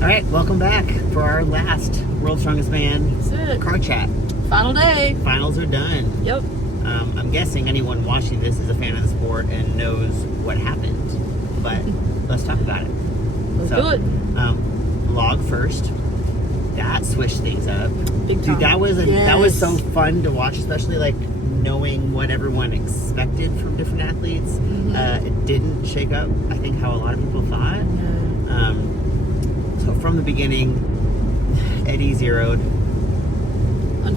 All right, welcome back for our last World's Strongest Man car chat. Final day. Finals are done. Yep. I'm guessing anyone watching this is a fan of the sport and knows what happened, but let's talk about it. Let's do it. Log first. That switched things up. Big time. Dude, that was so fun to watch, especially like knowing what everyone expected from different athletes. Mm-hmm. It didn't shake up, I think, how a lot of people thought. So from the beginning, Eddie zeroed,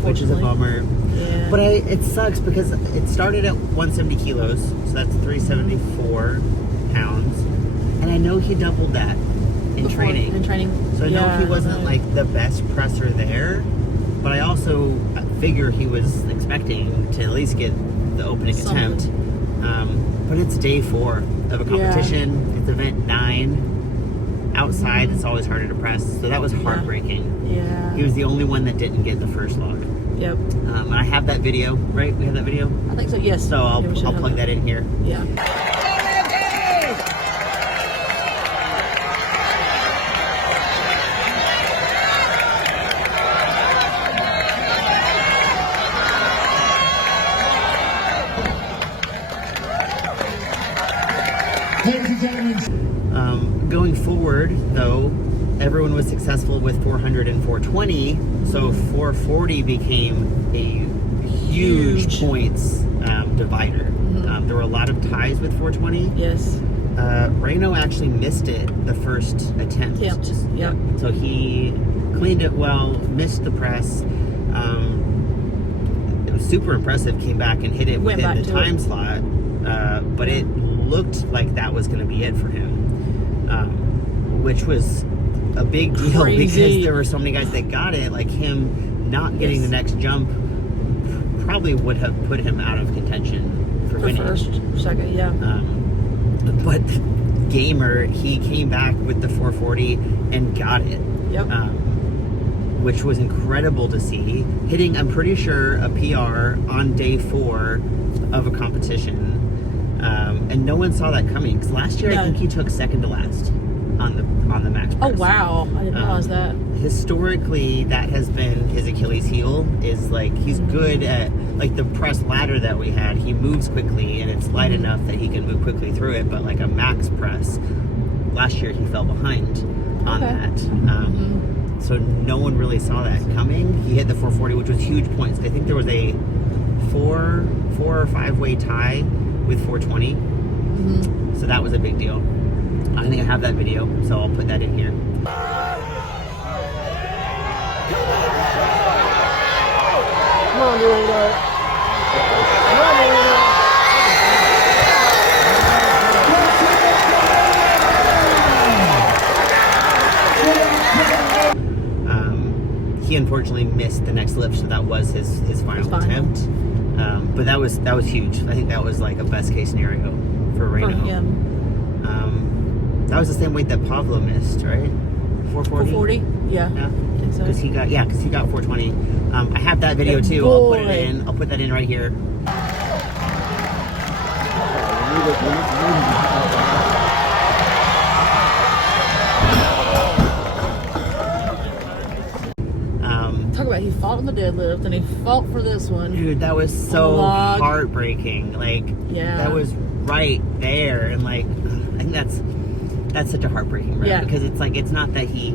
which is a bummer. Yeah. But it sucks because it started at 170 kilos, so that's 374 pounds, and I know he doubled that in training. So I know he wasn't like the best presser there, but I also figure he was expecting to at least get the opening attempt. But it's day 4 of a competition. It's event 9. Outside, it's always harder to press, so that was heartbreaking. Yeah. He was the only one that didn't get the first log. Yep. And I have that video, right? We have that video? I think so, yes. So I'll plug that in here. Yeah. Going forward, though, everyone was successful with 400 and 420, so 440 became a huge points divider. There were a lot of ties with 420. Yes. Reno actually missed it the first attempt. Yep. So he cleaned it well, missed the press. It was super impressive, came back and hit it within the time slot, but it looked like that was going to be it for him. Which was a big deal because there were so many guys that got it. Like him not getting the next jump probably would have put him out of contention for winning. First, second, yeah. But Gamer, he came back with the 440 and got it. Yep. Which was incredible to see. Hitting, I'm pretty sure, a PR on day 4 of a competition. And no one saw that coming. Because last year, I think he took second to last on the max press. Oh, wow. I didn't realize that. Historically, that has been his Achilles heel, is like he's good at like the press ladder that we had. He moves quickly and it's light enough that he can move quickly through it, but like a max press, last year he fell behind on that. So no one really saw that coming. He hit the 440, which was huge points. I think there was a 4 or 5 way tie with 420. So that was a big deal. I think I have that video, so I'll put that in here. Come on, Marino. Come on, Marino. He unfortunately missed the next lift, so that was his final attempt. But that was huge. I think that was like a best case scenario for Reno. That was the same weight that Pablo missed, right? 440? Yeah. Because he got 420. I have that video too. I'll put it in. I'll put that in right here. Talk about he fought on the deadlift and he fought for this one. Dude, that was so heartbreaking. Like, that was right there, and like, I think that's such a heartbreaking rep because it's like, it's not that he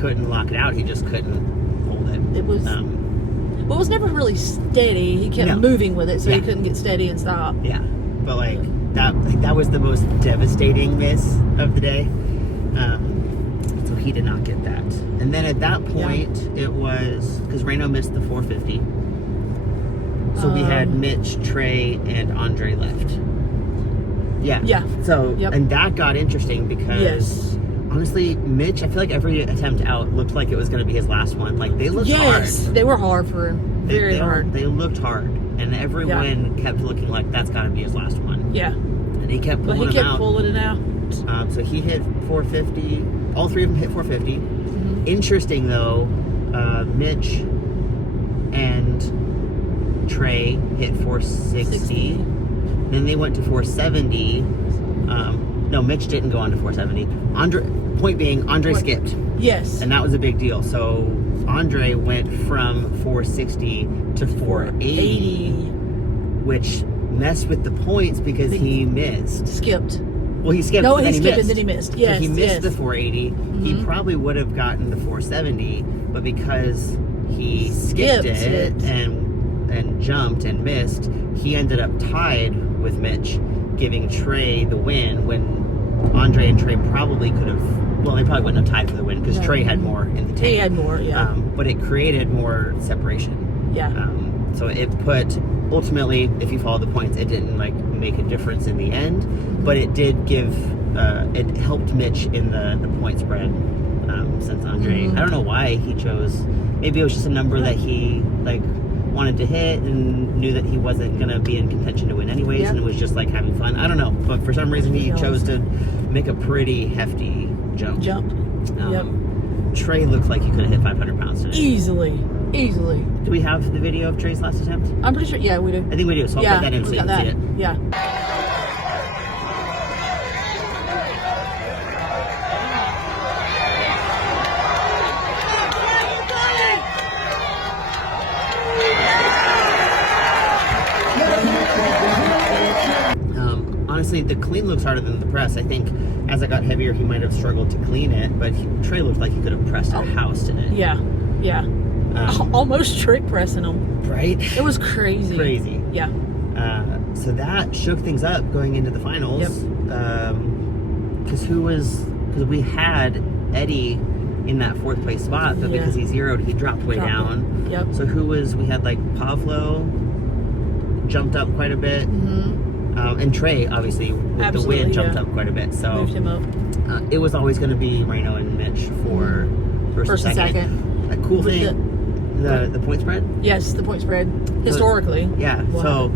couldn't lock it out, he just couldn't hold it. It was well, it was never really steady. He kept moving with it, so he couldn't get steady and stop. But like that was the most devastating miss of the day. So he did not get that. And then at that point it was because Reno missed the 450, so we had Mitch, Trey, and Andre left. So and that got interesting because honestly, Mitch, I feel like every attempt out looked like it was going to be his last one. Like, they looked hard. They were hard for him. Very hard. They looked hard. And everyone kept looking like that's got to be his last one. And he kept pulling it out. Pulling it out. So he hit 450. All 3 of them hit 450. Interesting, though, Mitch and Trey hit 460. Then they went to 470. No, Mitch didn't go on to 470. Point being, Andre skipped. Yes. And that was a big deal. So Andre went from 460 to 480, which messed with the points because he missed. Skipped. Well, he skipped. No, but he then skipped and then he missed. Yes, so he missed yes. the 480. He probably would have gotten the 470, but because he skipped it and jumped and missed, he ended up tied with Mitch, giving Trey the win when Andre and Trey probably could have. Well, they probably wouldn't have tied for the win because Trey had more in the tank. He had more, yeah. But it created more separation. Yeah. So it put, ultimately, if you follow the points, it didn't like make a difference in the end, but it did give, it helped Mitch in the point spread since Andre. I don't know why he chose, maybe it was just a number that he like wanted to hit and knew that he wasn't going to be in contention to win anyways, and it was just like having fun. I don't know, but for some reason he chose to make a pretty hefty jump. Trey looked like he could have hit 500 pounds today. Easily. Do we have the video of Trey's last attempt? I'm pretty sure, yeah, we do. I think we do, so I'll put that in so you can see it. Yeah. Honestly, the clean looks harder than the press. I think as it got heavier, he might have struggled to clean it, but Trey looked like he could have pressed a house today. Yeah. Almost trick pressing him. Right? It was crazy. Yeah. So that shook things up going into the finals. Because we had Eddie in that 4th place spot, but because he zeroed, he dropped way down. So we had like Pavlo jumped up quite a bit. And Trey, obviously, with the win, jumped up quite a bit. So moved him up. It was always going to be Reno and Mitch for first and second. A cool thing, the point spread? Yes, the point spread. Historically. So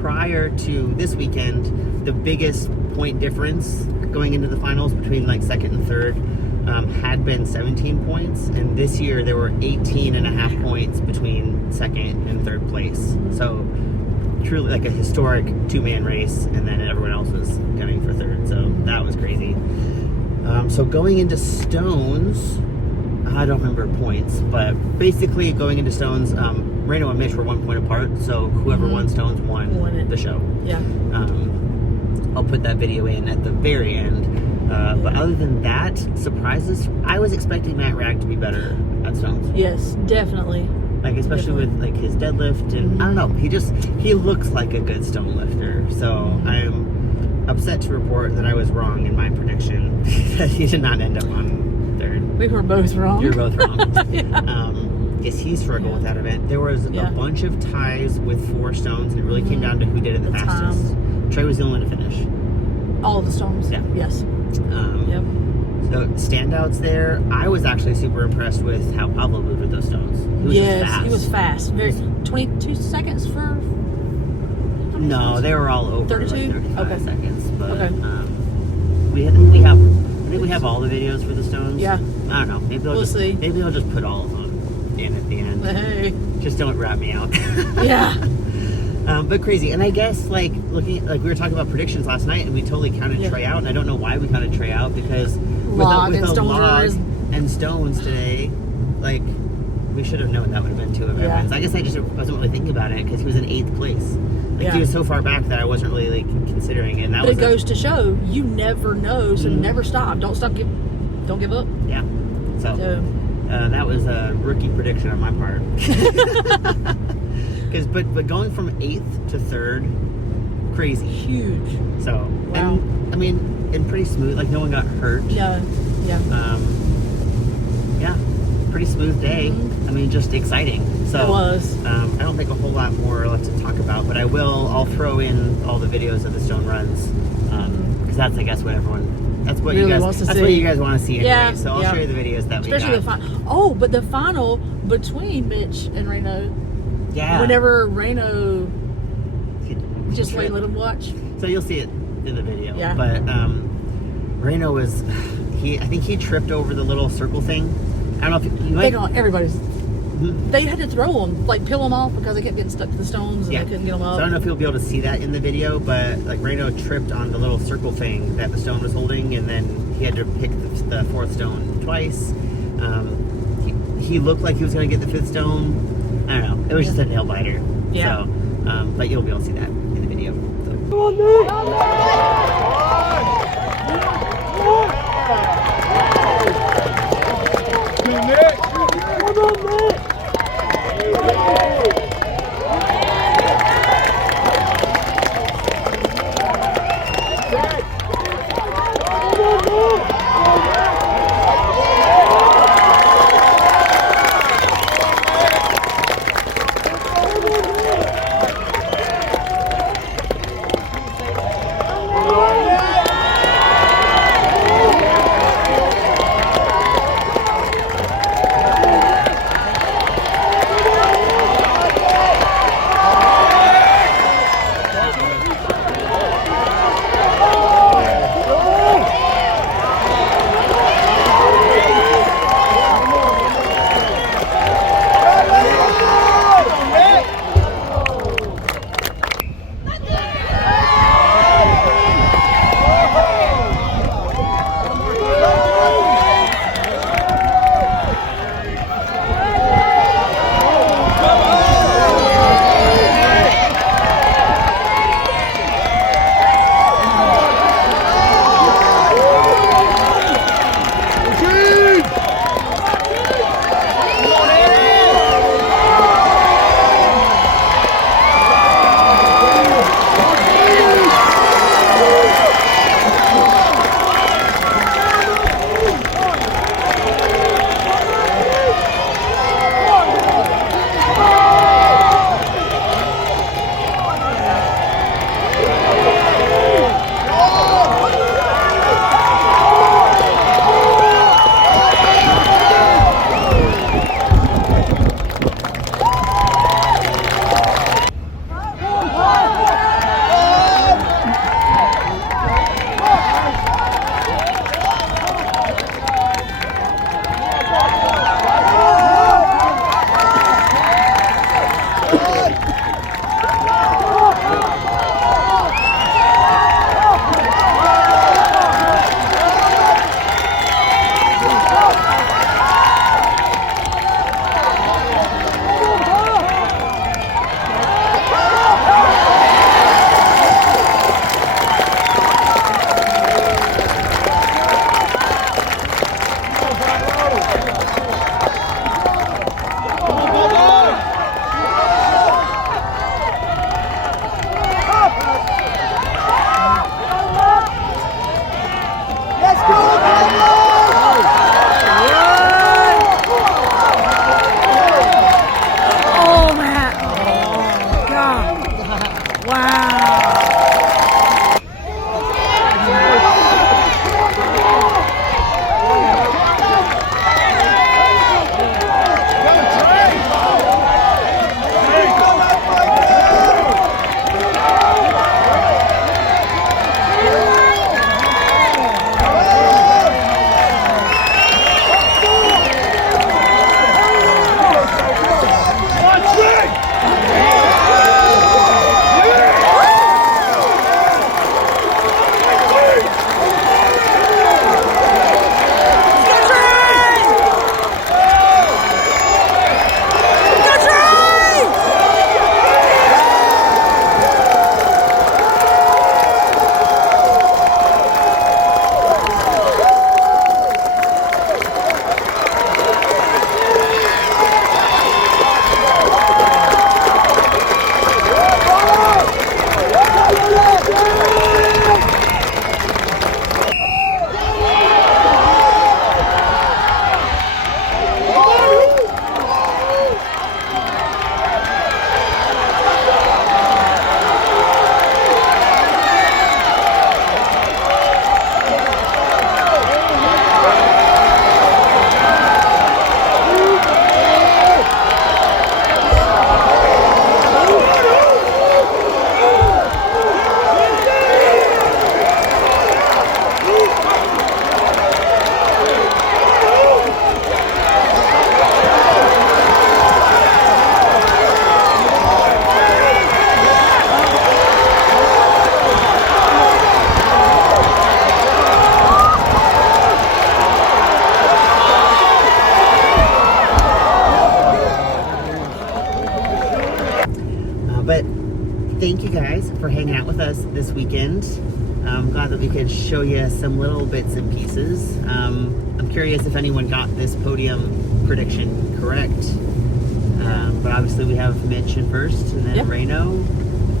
prior to this weekend, the biggest point difference going into the finals between like second and third had been 17 points. And this year there were 18 and a half points between second and third place. So truly like a historic 2-man race, and then everyone else was gunning for third, so that was crazy. So going into stones, I don't remember points, but basically going into stones, Reno and Mitch were 1 point apart, so whoever won stones won the show. I'll put that video in at the very end, but other than that, surprises, I was expecting Matt Ragg to be better at stones. Yes, definitely. Like, especially with like his deadlift, and I don't know, he looks like a good stone lifter. So I'm upset to report that I was wrong in my prediction that he did not end up on third. We were both wrong. You're both wrong. Yes, he struggled with that event. There was a bunch of ties with 4 stones, and it really came down to who did it the fastest. Trey was the only one to finish. All of the stones. Yes. So standouts there. I was actually super impressed with how Pablo moved with those stones. He was just fast. He was fast. Very 22 seconds for. No, they were all over 32. Like 35 seconds. But okay. I think we have all the videos for the stones. Yeah. I don't know. Maybe I'll see. Maybe I'll just put all of them in at the end. Hey. Just don't rat me out. Yeah. But crazy. And I guess like we were talking about predictions last night, and we totally counted Trey out. And I don't know why we counted Trey out, because with a log and stones today, like we should have known that would have been 2 events. I guess I just wasn't really thinking about it because he was in 8th place. Like he was so far back that I wasn't really like considering it. And that but it goes to show you never know, so never stop. Don't give up. Yeah. So that was a rookie prediction on my part. But going from 8th to 3rd, crazy. Huge. So, and I mean, and pretty smooth. Like no one got hurt. Yeah. Pretty smooth day. I mean, just exciting. So it was. I don't think a whole lot more left to talk about, but I'll throw in all the videos of the stone runs, because that's, I guess, what that's what really you guys want to see anyway. Yeah, so I'll show you the videos that especially we got. but the final between Mitch and Reno. Yeah. Whenever Reno just let him watch. So you'll see it in the video. Yeah. But Reno I think he tripped over the little circle thing. I don't know if you might. Everybody's. they had to throw them, like peel them off because they kept getting stuck to the stones and Yeah. they couldn't get them So I up. don't know if you'll be able to see that in the video, but like Reno tripped on the little circle thing that the stone was holding, and then he had to pick the fourth stone twice. He looked like he was going to get the fifth stone. I don't know. It was just a nail biter. Yeah. So, but you'll be able to see that in the video. So. Come on, Nick! Come on, Nick! you guys for hanging out with us this weekend. I'm glad that we could show you some little bits and pieces. I'm curious if anyone got this podium prediction correct. But obviously we have Mitch in first, and then Reno.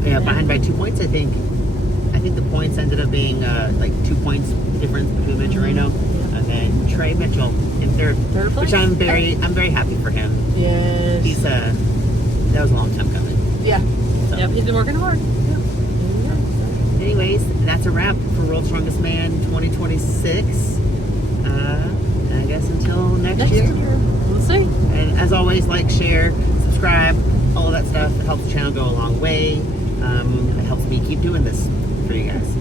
Yeah, behind by 2 points, I think. I think the points ended up being like 2 points difference between Mitch and Reno. And then Trey Mitchell in third Third place? which I'm very happy for him. Yes. He's that was a long time coming. Yeah. So. Yep, he's been working hard. Anyways, that's a wrap for World's Strongest Man 2026. I guess until next year. We'll see. And as always, like, share, subscribe, all of that stuff. It helps the channel go a long way. It helps me keep doing this for you guys.